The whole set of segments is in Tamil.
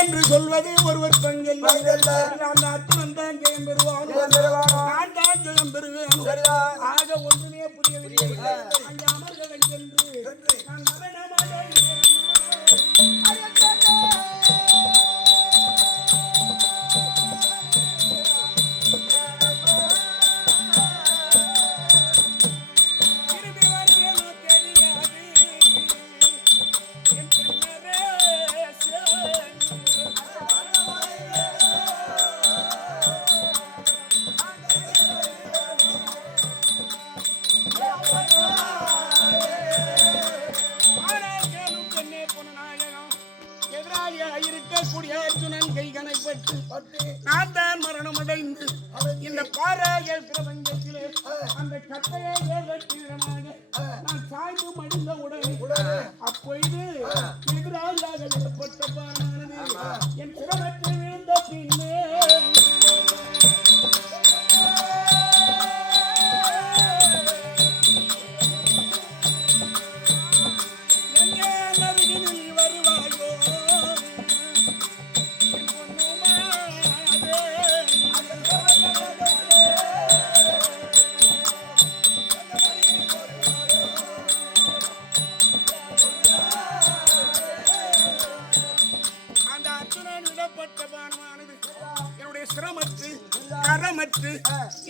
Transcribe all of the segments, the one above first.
என்று சொல்வது ஒருவர் பங்கில் அந்த அர்த்தம் தான் ஜெயம் பெறுவான் நான் தான் ஜெயம் பெறுவேன் ஆக ஒன்றுமே புரியவில்லை அங்கே அமர்களை என்று நான் இருக்கக்கூடிய அர்ஜுனன் கைகனைப்பட்டு நான் தான் மரணம் அடைந்து இந்த பாராய பிரபஞ்சத்திலே அந்த கட்டையை ஏகமாக நான் சாய்ந்து மடிந்த உடனே அப்பொழுது எதிராளியாக ஏற்பட்ட பாரானது என் சிரமத்தில் விழுந்த பின்னே கரமற்று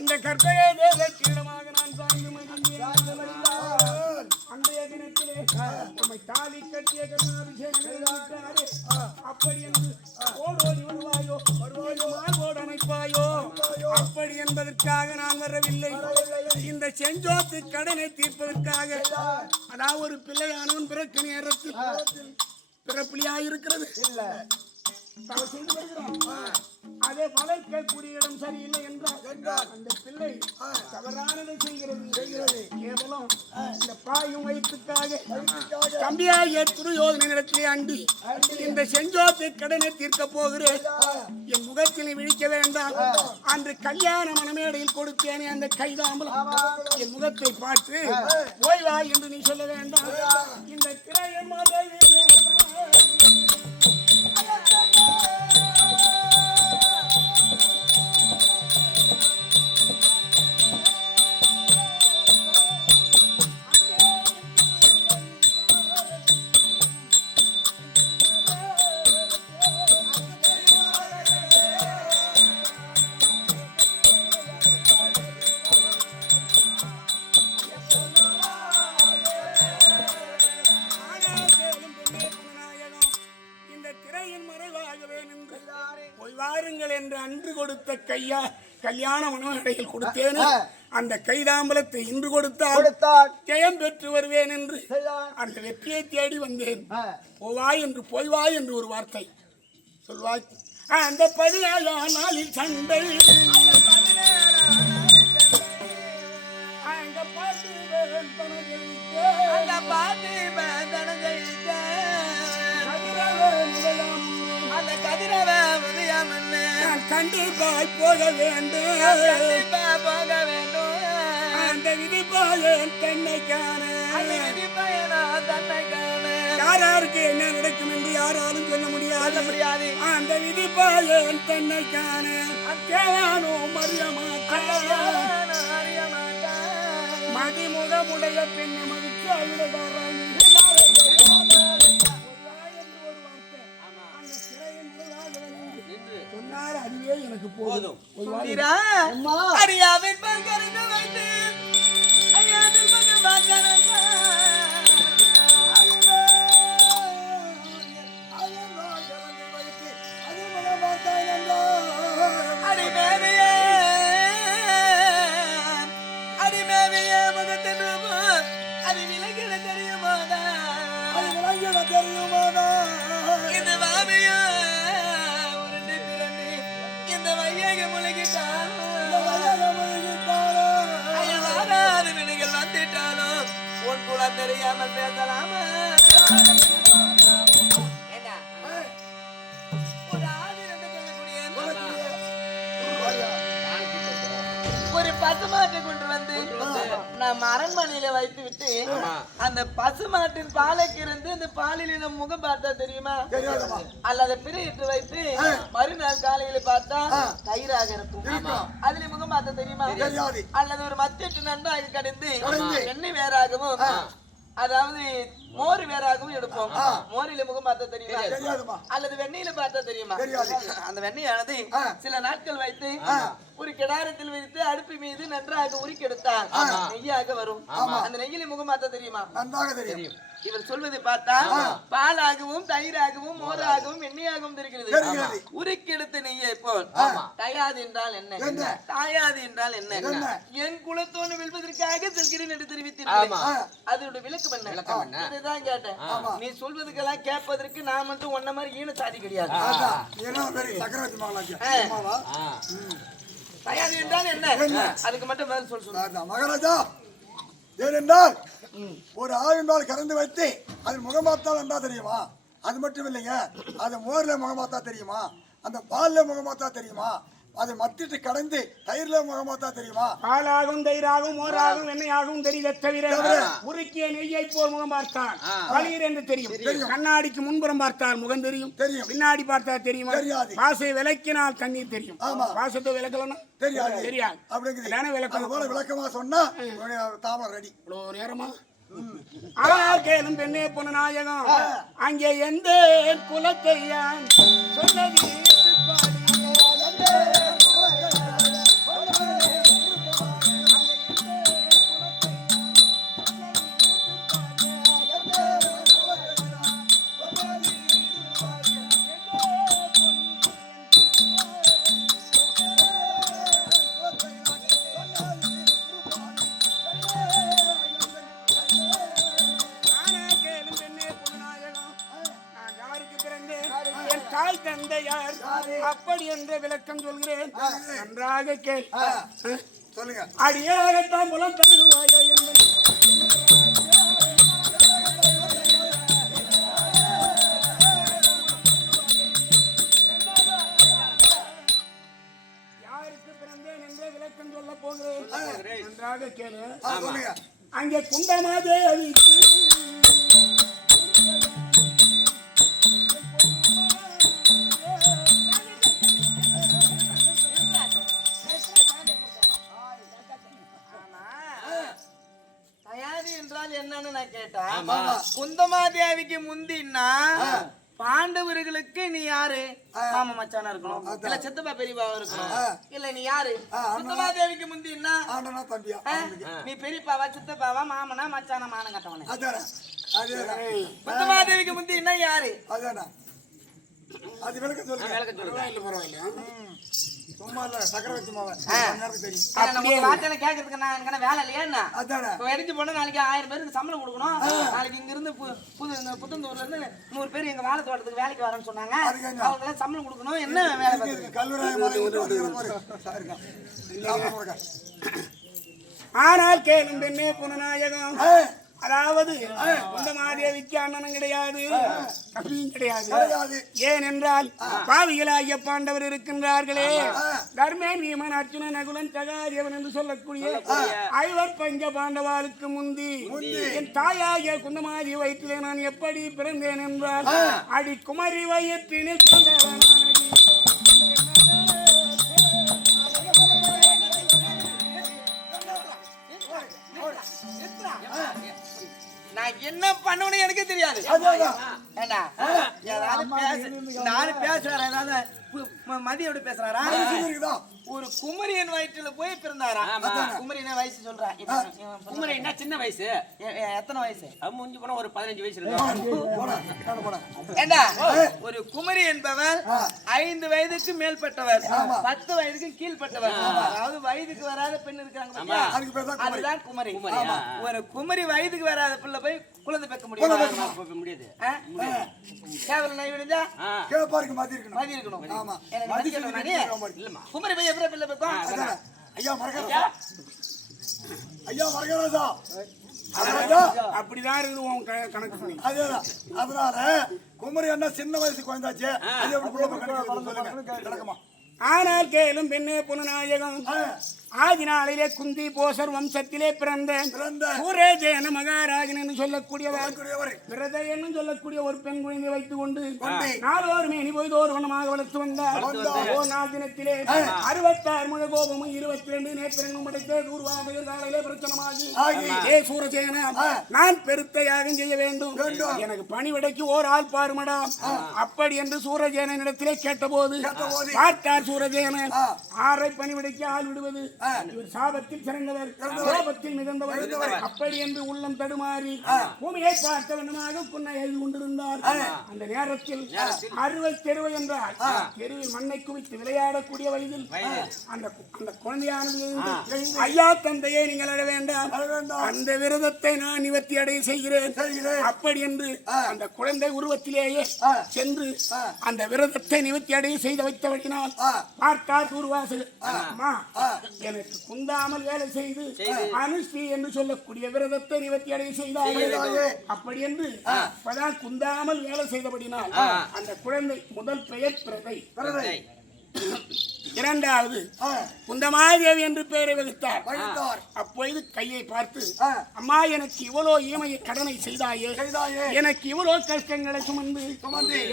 இந்த கற்பையை தேவத்திடமாக நான் சாய்ந்து மகிழ்ந்தேன். அன்றைய தினத்திலே நம்மை தாலி கட்டிய கருணாபிஷேகம் அப்படி என்று ஓடோடி வருவாயோ மார்போடு அமைப்பாயோ அப்படி என்பதற்காக நான் வரவில்லை. இந்த செஞ்சோத்து கடனை தீர்ப்பதற்காக அதாவது ஒரு பிள்ளையானவன் பிறக்க நேரத்தில் பிறப்பிலியாயிருக்கிறது அதே வளர்க்கக்கூடிய இடம் சரியில்லை என்றால் அந்த பிள்ளை தவறானதை செய்கிறது. கேவலம் இந்த பாயும் வயிற்றுக்காக தம்பியாகிய துரியோதனை இடத்திலே அண்டி இந்த செஞ்சோத்தை கடனை தீர்க்க போகிறேன். என் முகத்தில் விழிக்க வேண்டாம். அன்று கல்யாண மணமேடையில் கொடுத்தேனே அந்த கைதாம்பலம் என் முகத்தை பார்த்து ஓய்வா என்று நீ சொல்ல வேண்டாம். இந்த திரையை என்று அன்று கொடுத்த கல்யாண மணமேடையில் கொடுத்தேன். அந்த கைதாம்பலத்தை இன்று கொடுத்தால் ஜெயம் பெற்று வருவேன் என்று அந்த வெற்றியை தேடி வந்தேன். போவாய் என்று போய்வாய் என்று ஒரு வார்த்தை சொல்வாய். அந்த 17 நாளில் சண்டை கண்டிப்பாய் போக வேண்டும். அந்த விதிப்பாயன் தன்னை காண யாராருக்கு என்ன நடக்கும் என்று யாராலும் சொல்ல முடியாது. அந்த விதிப்பாயன் தன்னை காண கேவானும் அறிய மாட்டான். மதிமுகமுடைய பெண்ணை மதித்து அழுதாராய் அதுவே எனக்கு போதும். தெரியாமல் பேசலாமா? ஒரு பசுமாட்டை கொண்டு வந்து நம்ம அரண்மனையில வைத்து விட்டு அந்த பசுமாட்டின் பாலை கிறந்து அந்த பாலில் நம்ம முகம் பார்த்தா தெரியுமா? அல்லது பிரிட்டு வைத்து மறுநாள் காலையில பார்த்தா தயிராக இருக்கும். அதுல முகம் பார்த்தா தெரியுமா? அல்லது ஒரு மத்திட்டு நன்றாக கடைந்து எண்ணெய் வேறாகவும் அதாவது மோர் வேறாகவும் எடுப்போம். மோரில முகம் பார்த்தா தெரியுமா? அல்லது வெண்ணெயில பார்த்தா தெரியுமா? அந்த வெண்ணெயானது சில நாட்கள் வைத்து ஒரு கிடாரத்தில் வைத்து அடுப்பு மீது நன்றாக உருக்கி எடுத்தால் நெய்யாக வரும். அந்த நெய்யில முகம் பார்த்தா தெரியுமா? தெரியும். இவர் சொல்வதை பார்த்தா பாலாகவும் தயிராகவும் மோராகவும் எண்ணெயாகவும் இருக்கிறது. உருக்கி எடுத்த நெய்யை போல் தயாது என்றால் என்ன, தாயாது என்றால் என்ன, என் குலத்தோடு வெல்வதற்காக செல்கிறேன் என்று தெரிவித்தீர்கள். அதோட விளக்கம் என்ன? இதுதான் கேட்டேன். நீ சொல்வதுக்கெல்லாம் கேட்பதற்கு நான் மட்டும் ஒன்ன மாதிரி ஈன சாதி கிடையாது. தயாது என்றால் என்ன, அதுக்கு மட்டும் பதில் சொல்லுங்க மகாராஜா. ஏனென்றால் ஒரு ஆயுண்டால் கறந்து வைத்து அது முகமாத்தால் என்றா தெரியுமா? அது மட்டும் இல்லைங்க, அது மோர்ல முகமாத்தா தெரியுமா? அந்த பால்ல முகமாத்தா தெரியுமா? அதை மத்திட்டு கடந்து தயிர்ல முகமாத்தா தெரியுமா? பாலாகவும் தயிராகவும் மோராகவும் எண்ணெயாகவும் தெரியல தவிர உருக்கிய நெய்யை போல் முகம் பார்த்தால் பளிர் என்று தெரியும். கண்ணாடிக்கு முன்புறம் பார்த்தால் முகம் தெரியும், பின்னாடி பார்த்தா தெரியுமா? வாசை விளக்கினால் கண்ணீர் தெரியும். வாசத்தை விளக்கலன்னா தெரியாது. அப்படிங்கிறது விளக்கம் போல விளக்கமா சொன்னா தாமரை ரெடி. இவ்வளவு நேரமா ஆனால் கேளும் பெண்ணே பொண்ணு நாயகம், அங்கே எந்த குலத்தை சொன்னது அப்படி என்ற விளக்கம் சொல்கிறேன், நன்றாக கேள். சொல்லுங்க. அடியாகத்தான் புலம் தருவாயோ என்பது யாருக்கு பிறந்தேன் என்ற விளக்கம் சொல்ல போகிறேன், நன்றாக கேளு. அங்கே குண்டமாதேவிக்கு என்னன்னு நான் கேட்டேன். குந்தமாதேவிக்கு முந்தினா பாண்டவர்களுக்கு நீ யாரு? மாமா மச்சானா இருக்கணும், இல்ல சித்தப்பா பெரியப்பாவா இருக்கணும், இல்ல நீ யாரு? குந்தமாதேவிக்கு முந்தினா நீ பெரியப்பாவா சித்தப்பாவா மாமனா மச்சானா மானம் கட்டவன? குந்தமாதேவிக்கு முந்தினா யாரு? அது விளக்க சொல்லுங்க. விளக்க சொல்லுங்க. இல்ல பரவாயில்ல, சும்மா இல்ல சக்கரவர்த்தி மாவன் தெரியும். நம்ம வார்த்தையில கேக்குறதுக்கு நான் எனக்கு வேலை இல்லையா என்ன? எடுத்து போனா நாளைக்கு 1000 பேருக்கு சம்பளம் கொடுக்கணும். நாளைக்கு இங்க இருந்து புத்தந்தூர்ல இருந்து 100 பேர் எங்க வாழை தோட்டத்துக்கு வேலைக்கு வரேன்னு சொன்னாங்க. அவங்க எல்லாம் சம்பளம் கொடுக்கணும். என்ன வேலை? ஆனால் கேளும் பெண்ணே புனநாயகம், அதாவது குந்தமாதேவிக்கு அண்ணனும் கிடையாது, தம்பியும் கிடையாது. ஏனென்றால் பாவிகளாகிய பாண்டவர் இருக்கின்றார்களே, தர்மன், வீமன், அர்ஜுனன், நகுலன், சகாதேவன் என்று சொல்லக்கூடிய 5 பஞ்ச பாண்டவாளுக்கு முந்தி என் தாயாகிய குந்தமாதி வயிற்றிலே நான் எப்படி பிறந்தேன் என்றால் அடி குமரி வயிற்றினில் பிறந்தவன். நான் என்ன பண்ணுவேன்னு எனக்கு தெரியாது. நாலு பேசுறாரு, ஏதாவது மதியோட பேசுறாரா? ஒரு குமரியன் வயிற்றுல போய் பிறந்தாரா? குமரியன் வயசு சொல்றா. குமரியன்னா சின்ன வயசு. எத்தனை வயசு? முடிஞ்சு போனா ஒரு 15 வயசு இருக்கும். ஏண்டா, ஒரு குமரி என்பவர் 5 வயதுக்கு மேல்பட்டவர், 10 வயதுக்கு கீழ்பட்டவர். அதாவது வயதுக்கு வராத பெண் இருக்காங்க, அதுதான் குமரி. ஒரு குமரி வயதுக்கு வராத பிள்ளை போய் குழந்தை பெக்க முடியாது. கேவலம் நை விடுஞ்சா மதி இருக்கணும். குமரி போய் எப்படி பிள்ளை பெக்கும்? ஐயா மரகராஜா, ஐயா மரகராஜா, அப்படிதான் இருக்குது உன் கணக்கு. அதனால குமரி அண்ணா சின்ன வயசு குழந்தாச்சு, அது எப்படி நடக்குமா? ஆனால் கேளும் பெண்ணே புனநாயகம் ஆதி நாளிலே குந்தி போசர் வம்சத்திலே பிறந்த சூரஜேன மகாராஜன் என்று சொல்லக்கூடியவர் விரதை என்று சொல்லக்கூடிய ஒரு பெண் குழந்தை வைத்துக் கொண்டு நாளோர் மேனி பொய்தோர் வண்ணமாக வளர்த்து வந்தார். ஓர் நாள் தினத்திலே 66 முழ கோபமும் 22 நேத்திரங்களும் படைத்த தூர்வாக காலையிலே பிரச்சனமாகி ஏ சூரசேன நான் பெருத்த யாகம் செய்ய வேண்டும், எனக்கு பணிவிடைக்கு ஓர் ஆள் பாருமடா அப்படி என்று சூரஜேனிடத்திலே கேட்டபோது பார்த்தார் சூரஜேனன் ஆரை பணிவிடைக்கு ஆள் விடுவது இவர் சாபத்தில் சிறந்தவர், கோபத்தில் மிதந்தவர். அப்படி என்று உள்ளம் தடுமாறி பூமியை பார்த்த வண்ணமாக குன்னை எழுதி கொண்டிருந்தார். அந்த நேரத்தில் அறுவை தெருவை என்றால் தெருவில் மண்ணை குவித்து விளையாடக்கூடிய வயதில் அந்த குழந்தையானது ஐயா தந்தையை நீங்கள் அழ வேண்டாம், அந்த விரதத்தை நான் நிவர்த்தி அடைய செய்கிறேன் அப்படி என்று அந்த குழந்தை உருவத்திலேயே சென்று அந்த விரதத்தை நிவர்த்தி அடைய செய்து வைத்தவற்றினால் பார்த்தார் தூர்வாசல் அம்மா எனக்கு குந்தாமல் வேலை செய்து அனுஷ்டி என்று சொல்லக்கூடிய விரதத்தை நிவர்த்தி அடைய செய்தார்கள். அப்படி என்று குந்தாமல் வேலை செய்தபடினால் அந்த குழந்தை முதல் பெயர் பிரதை, இரண்டாவது குந்தமாதேவி என்று பெயரை வகுத்தார். அப்பொழுது கையை பார்த்து அம்மா எனக்கு இவ்வளோ ஈமைய கடனை செய்தாயே, எனக்கு இவ்வளோ கஷ்டங்களை சுமந்து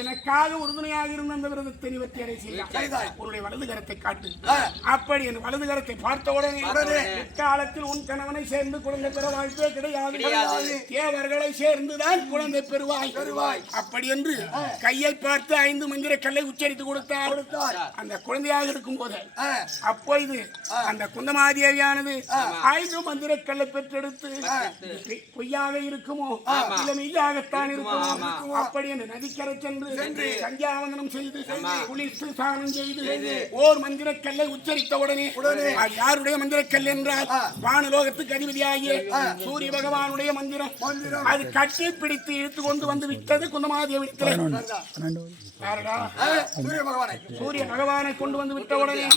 எனக்காக உறுதுணையாக இருந்த அந்த விரதத்தை நிவர்த்தி அடைய செய்தார். உன்னுடைய வலது கரத்தை காட்டு. அப்படி என் வலது கரத்தை பார்த்த உடனே பிற்காலத்தில் உன் கணவனை சேர்ந்து குழந்தை பெற வாய்ப்பே கிடையாது, தேவர்களை சேர்ந்துதான் குழந்தை பெறுவாய். அப்படி என்று கையை பார்த்து 5 மந்திர கல்லை உச்சரித்து கொடுத்தார். அந்த குழந்தையாக இருக்கும் போது அப்பொழுது அந்த குந்தமாதேவியானது 5 மந்திர கல்லை பெற்றெடுத்து பொய்யாக இருக்குமோ இல்ல மெய்யாகத்தான் இருக்குமோ அப்படி என்று நதிக்கரை சென்று சந்தியாவந்தனம் செய்து குளித்து ஸ்நானம் செய்து ஓர் மந்திர கல்லை உச்சரித்த உடனே யாருடைய மந்திர கல் என்றால் வானலோகத்துக்கு அதிபதியாகிய சூரிய பகவானுடைய மந்திரம். அது கட்டி பிடித்து இழுத்து கொண்டு வந்து விட்டது குந்தமாதேவி. சூரிய பகவானை கொண்டு வந்து விட்ட உடனே